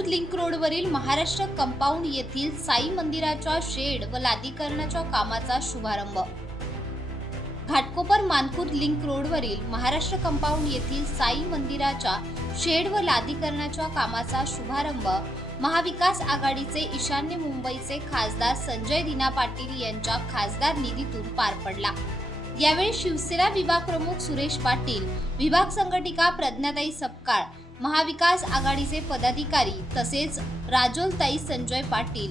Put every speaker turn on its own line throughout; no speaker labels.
Link रोडवरील Maharashtra compound येथील साई मंदिराच्या शेड व लादीकरणाच्या कामाचा शुभारंभ. घाटकोपर मानकूर लिंक रोडवरील महाराष्ट्र कंपाऊंड येथील साई मंदिराच्या शेड व लादीकरणाच्या कामाचा शुभारंभ महाविकास आघाडीचे ईशान्य मुंबईचे खासदार संजय दिना पाटील यांच्या खासदार निधीतून पार पडला. यावेळी शिवसेना विभाग प्रमुख सुरेश पाटील विभाग संघटिका प्रज्ञाताई सपकाळ महाविकास आघाडीचे पदाधिकारी तसेच राजोलताई संजय पाटील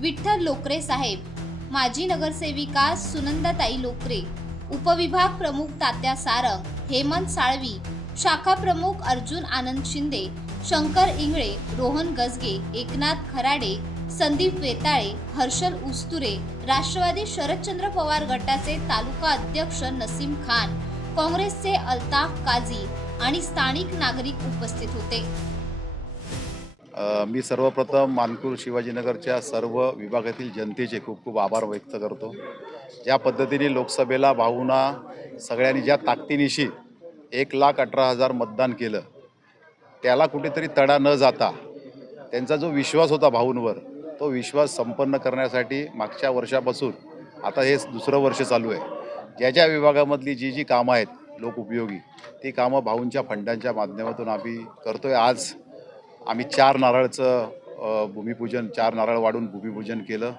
विठ्ठल लोकरे साहेब माजी नगरसेविका सुनंदाताई लोकरे उपविभाग प्रमुख तात्या सारंग हेमंत साळवी शाखा प्रमुख अर्जुन आनंद शिंदे शंकर इंगळे रोहन गजगे एकनाथ खराडे संदीप वेताळे हर्षल उस्तुरे राष्ट्रवादी शरदचंद्र पवार गटाचे तालुका अध्यक्ष नसीम खान काँग्रेसचे अल्ताफ काझी आणि स्थानिक नागरिक उपस्थित होते.
मी सर्वप्रथम मानकूर शिवाजीनगरच्या सर्व विभागातील जनतेचे खूप खूप आभार व्यक्त करतो. ज्या पद्धतीने लोकसभेला भाऊना सगळ्यांनी ज्या ताकदीनिशी एक लाख अठरा हजार मतदान केलं त्याला कुठेतरी तडा न जाता त्यांचा जो विश्वास होता भाऊंवर तो विश्वास संपन्न करण्यासाठी मागच्या वर्षापासून आता हे दुसरं वर्ष चालू आहे. ज्या ज्या विभागामधली जी जी कामं आहेत लोकउपयोगी. ती कामं भाऊंच्या फंडांच्या माध्यमातून आम्ही करतोय. आज आम्ही चार नारळचं भूमिपूजन चार नारळ वाढून भूमिपूजन केलं.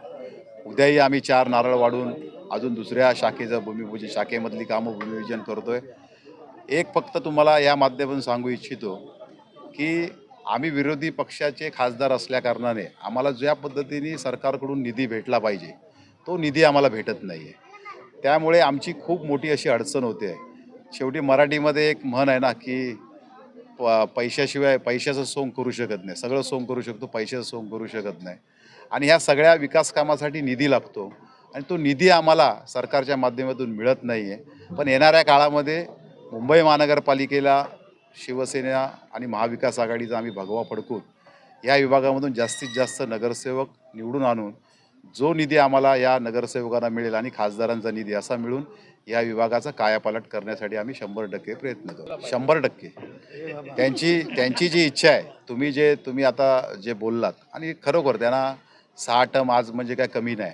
उद्याही आम्ही चार नारळ वाढून अजून दुसऱ्या शाखेचं भूमिपूजन शाखेमधली कामं भूमिपूजन करतोय. एक फक्त तुम्हाला या माध्यमातून सांगू इच्छितो की आम्ही विरोधी पक्षाचे खासदार असल्याकारणाने आम्हाला ज्या पद्धतीने सरकारकडून निधी भेटला पाहिजे तो निधी आम्हाला भेटत नाही आहे त्यामुळे आमची खूप मोठी अशी अडचण होते. आहे शेवटी मराठीमध्ये एक म्हण आहे ना की प पैशाशिवाय पैशाचं सोंग करू शकत नाही. सगळं सोंग करू शकतो पैशाचं सोंग करू शकत नाही. आणि ह्या सगळ्या विकास कामासाठी निधी लागतो. आणि तो निधी आम्हाला सरकारच्या माध्यमातून मिळत नाही आहे पण येणाऱ्या काळामध्ये मुंबई महानगरपालिकेला शिवसेना आणि महाविकास आघाडीचा आम्ही भगवा फडकून या विभागामधून जास्तीत जास्त नगरसेवक निवडून आणून जो निधी आम्हाला या नगरसेवकांना मिळेल आणि खासदारांचा निधी असा मिळून या विभागाचा कायापालट करण्यासाठी आम्ही शंभर टक्के प्रयत्न करू. शंभर टक्के. त्यांची त्यांची जी इच्छा आहे तुम्ही जे तुम्ही आता जे बोललात आणि खरोखर त्यांना सहा टर्म आज म्हणजे काय कमी नाही.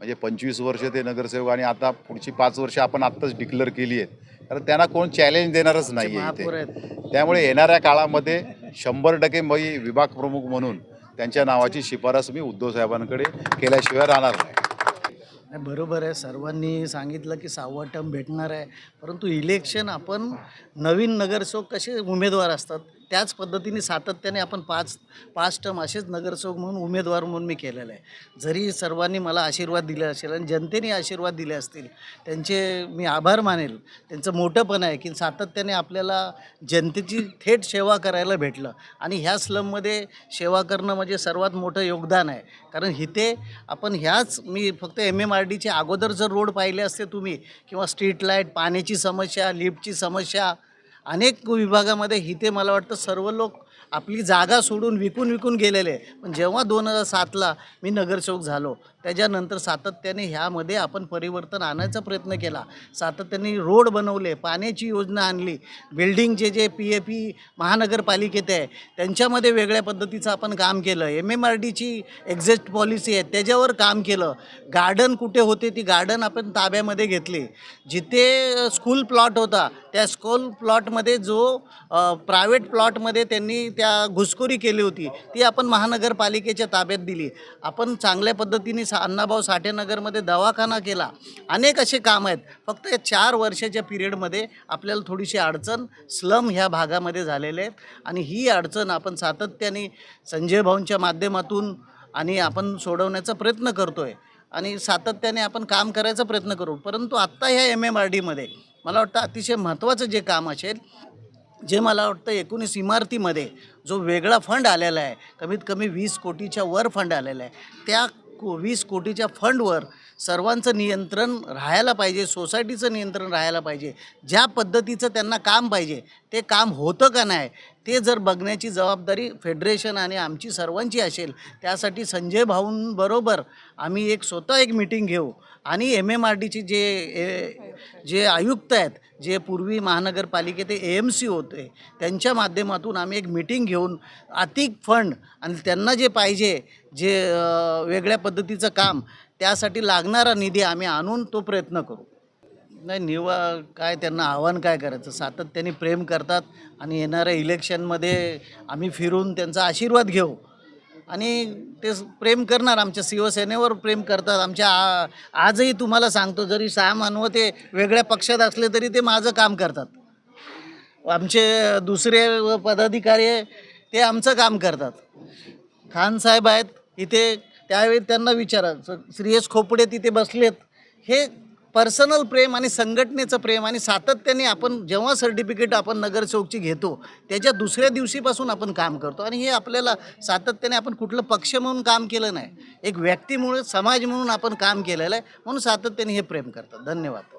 म्हणजे पंचवीस वर्ष ते नगरसेवक आणि आता पुढची पाच वर्ष आपण आत्ताच डिक्लेअर केली आहेत. कारण त्यांना कोण चॅलेंज देणारच नाही आहे इथे. त्यामुळे येणाऱ्या काळामध्ये शंभर टक्के मी विभाग प्रमुख म्हणून त्यांच्या नावाची शिफारस मी उद्धव साहेबांकडे केल्याशिवाय राहणार नाही.
नाही बरोबर आहे. सर्वांनी सांगितलं की सहावा टर्म भेटणार आहे. परंतु इलेक्शन आपण नवीन नगरसेवक कसे उमेदवार असतात? त्याच पद्धतीने सातत्याने आपण पाच पाच टर्म असेच नगरसेवक म्हणून उमेदवार म्हणून मी केलेलं आहे. जरी सर्वांनी मला आशीर्वाद दिले असेल आणि जनतेने आशीर्वाद दिले असतील त्यांचे मी आभार मानेल. त्यांचं मोठंपण आहे की सातत्याने आपल्याला जनतेची थेट सेवा करायला भेटलं आणि ह्या स्लममध्ये सेवा करणं म्हणजे सर्वात मोठं योगदान आहे. कारण इथे आपण ह्याच मी फक्त एम एम आर डीचे अगोदर जर रोड पाहिले असते तुम्ही किंवा स्ट्रीट लाइट पाण्याची समस्या लिफ्टची समस्या अनेक विभागामध्ये हिते मला वाटतं सर्व लोक आपली जागा सोडून विकून विकून गेलेले. पण जेव्हा दोन हजार सातला मी नगरसेवक झालो त्याच्यानंतर सातत्याने ह्यामध्ये आपण परिवर्तन आणायचा प्रयत्न केला. सातत्याने रोड बनवले पाण्याची योजना आणली बिल्डिंगचे जे पी ए पी महानगरपालिकेत आहे त्यांच्यामध्ये वेगळ्या पद्धतीचं आपण काम केलं. एम एम आर डीची एक्झॅक्ट पॉलिसी आहे त्याच्यावर काम केलं. गार्डन कुठे होते ती गार्डन आपण ताब्यामध्ये घेतली. जिथे स्कूल प्लॉट होता त्या स्कूल प्लॉटमध्ये जो प्रायव्हेट प्लॉटमध्ये त्यांनी त्या त्या घुसखोरी केली होती ती आपण महानगरपालिकेच्या ताब्यात दिली. आपण चांगल्या पद्धतीने सा अण्णाभाऊ साठेनगरमध्ये दवाखाना केला. अनेक असे काम आहेत. फक्त या चार वर्षाच्या पिरियडमध्ये आपल्याला थोडीशी अडचण स्लम ह्या भागामध्ये झालेले आहेत. आणि ही अडचण आपण सातत्याने संजय भाऊंच्या माध्यमातून आणि आपण सोडवण्याचा प्रयत्न करतो आहे आणि सातत्याने आपण काम करायचा प्रयत्न करू. परंतु आत्ता ह्या एम एम आर डीमध्ये मला वाटतं अतिशय महत्त्वाचं जे काम असेल जे मला वाटतं एकोणीस इमारतीमध्ये जो वेगळा फंड आलेला आहे कमीत कमी वीस कोटीच्या वर फंड आलेला आहे त्या को वीस कोटीच्या फंडवर सर्वांचं नियंत्रण राहायला पाहिजे सोसायटीचं नियंत्रण राहायला पाहिजे ज्या पद्धतीचं त्यांना काम पाहिजे ते काम होतं का नाही ते जर बघण्याची जबाबदारी फेडरेशन आणि आमची सर्वांची असेल त्यासाठी संजय भाऊंबरोबर आम्ही एक स्वतः एक मिटिंग घेऊ. आणि एम एम आर डीची जे ए- जे आयुक्त आहेत जे पूर्वी महानगरपालिकेत ए एम सी होते त्यांच्या माध्यमातून आम्ही एक मिटिंग घेऊन आर्थिक फंड आणि त्यांना जे पाहिजे जे वेगळ्या पद्धतीचं काम त्यासाठी लागणारा निधी आम्ही आणून तो प्रयत्न करू. नाही निवा काय त्यांना आव्हान काय करायचं? सातत्याने प्रेम करतात आणि येणाऱ्या इलेक्शनमध्ये आम्ही फिरून त्यांचा आशीर्वाद घेऊ. आणि ते प्रेम करणार आमच्या शिवसेनेवर प्रेम करतात. आमच्या आ आजही तुम्हाला सांगतो जरी सहा मानव ते वेगळ्या पक्षात असले तरी ते माझं काम करतात. आमचे दुसरे व पदाधिकारी आहे, ते आमचं काम करतात. खान साहेब आहेत इथे त्यावेळी त्यांना विचारा स- श्रेयस खोपडे तिथे बसलेत. हे पर्सनल प्रेम आणि संघटनेचं प्रेम आणि सातत्याने आपण जेव्हा सर्टिफिकेट आपण नगरसेवकची घेतो त्याच्या दुसऱ्या दिवशीपासून आपण काम करतो. आणि हे आपल्याला सातत्याने आपण कुठलं पक्ष म्हणून काम केलं नाही. एक व्यक्तीमुळे समाज म्हणून आपण काम केलेलं आहे. म्हणून सातत्याने हे प्रेम करतात. धन्यवाद.